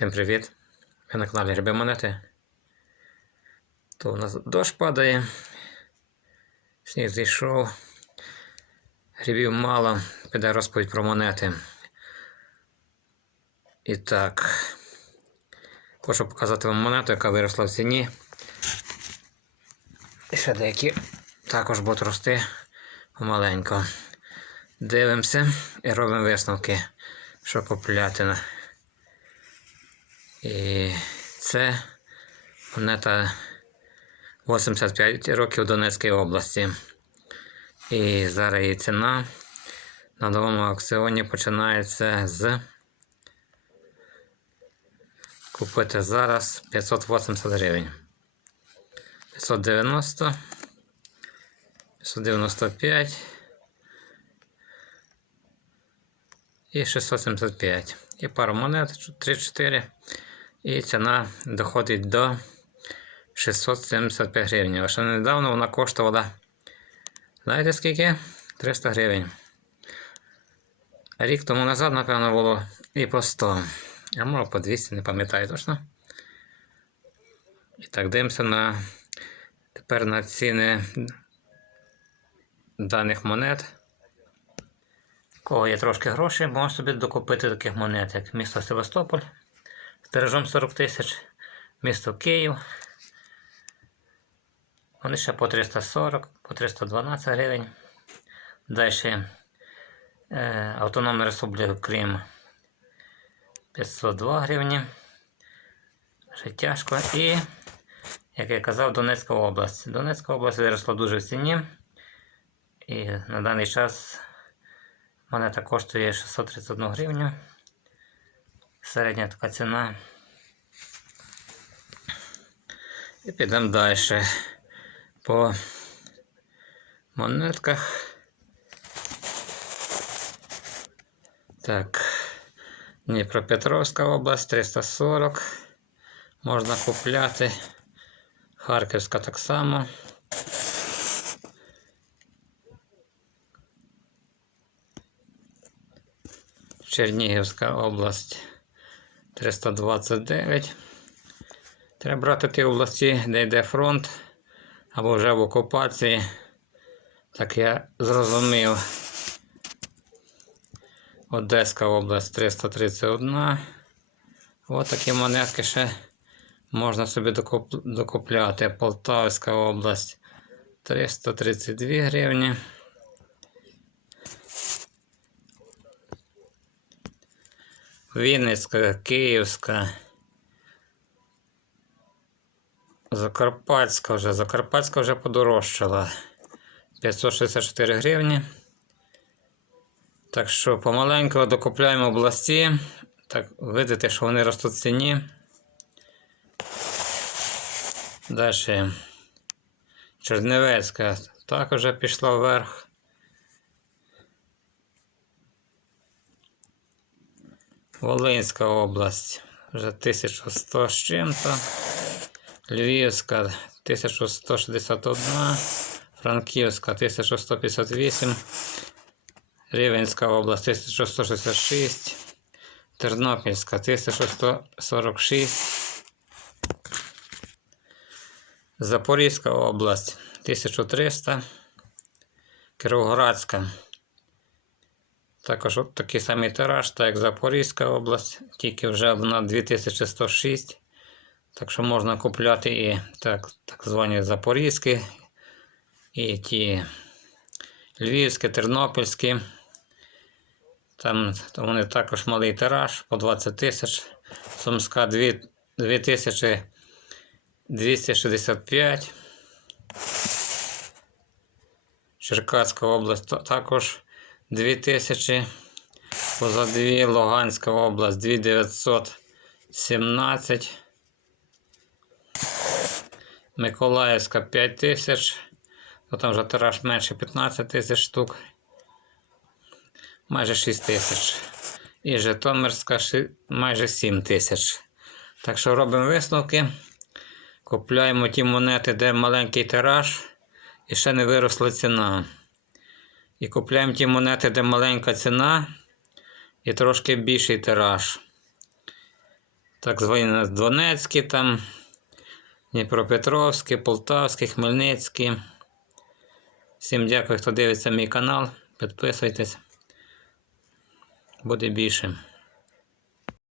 Всім привіт! Ви на каналі Гриби Монети. То у нас дощ падає, сніг зійшов, грибів мало, піде розповідь про монети. І так, хочу показати вам монету, яка виросла в ціні. І ще деякі також будуть рости помаленько. Дивимося і робимо висновки, що купляти. І це монета 85 років Донецької області. І зараз її ціна на новому аукціоні починається з купити зараз 580 гривень. 590, 595 і 675. І пару монет 3-4. І ціна доходить до 675 гривень. А ще недавно вона коштувала, знаєте скільки? 300 гривень. Рік тому назад, напевно, було і по 100. А може по 200, не пам'ятаю точно. І так, дивимося на тепер на ціни даних монет. У Кого є трошки грошей, можна собі докупити таких монет, як місто Севастополь тиражом 40 тисяч, місто Київ. Вони ще по 340, по 312 гривень. Далі е, Автономна Республіка Крим 502 гривні. Ще тяжко. І, як я казав, Донецька область. Донецька область виросла дуже в ціні. І на даний час монета коштує 631 гривню. Середня така ціна. І підемо далі по монетках. Так, Дніпропетровська область 340. Можна купляти. Харківська так само. Чернігівська область 329. Треба брати ті області, де йде фронт, або вже в окупації. Так я зрозумів. Одеська область 331. Ось такі монетки ще можна собі докуп- докупляти. Полтавська область 332 гривні. Вінницька, Київська. Закарпатська вже. Закарпатська вже подорожчала. 564 гривні. Так що помаленьку докупляємо області. Так, видите, що вони ростуть в ціні. Далі. Чернівецька також пішла вверх. Волинська область. Вже 1100 з чим-то. Львівська 1161, Франківська 1158, Рівенська область 1166, Тернопільська 1146, Запорізька область 1300, Кіровоградська. Також от такий самий тираж, так як Запорізька область, тільки вже вона 2106. Так що можна купляти і так, так звані запорізькі, і ті львівські, тернопільські. Там, там вони також малий тираж по 20 тисяч. Сумська 2265. Черкаська область також 2000. Поза дві Луганська область 2917. Миколаївська 5 тисяч. Ну, там вже тираж менше 15 тисяч штук. Майже 6 тисяч. І Житомирська майже 7 тисяч. Так що робимо висновки. Купляємо ті монети, де маленький тираж і ще не виросла ціна. І купляємо ті монети, де маленька ціна і трошки більший тираж. Так звані Донецькі там, Дніпропетровські, Полтавські, Хмельницькі. Всім дякую, хто дивиться мій канал. Підписуйтесь. Буде більше.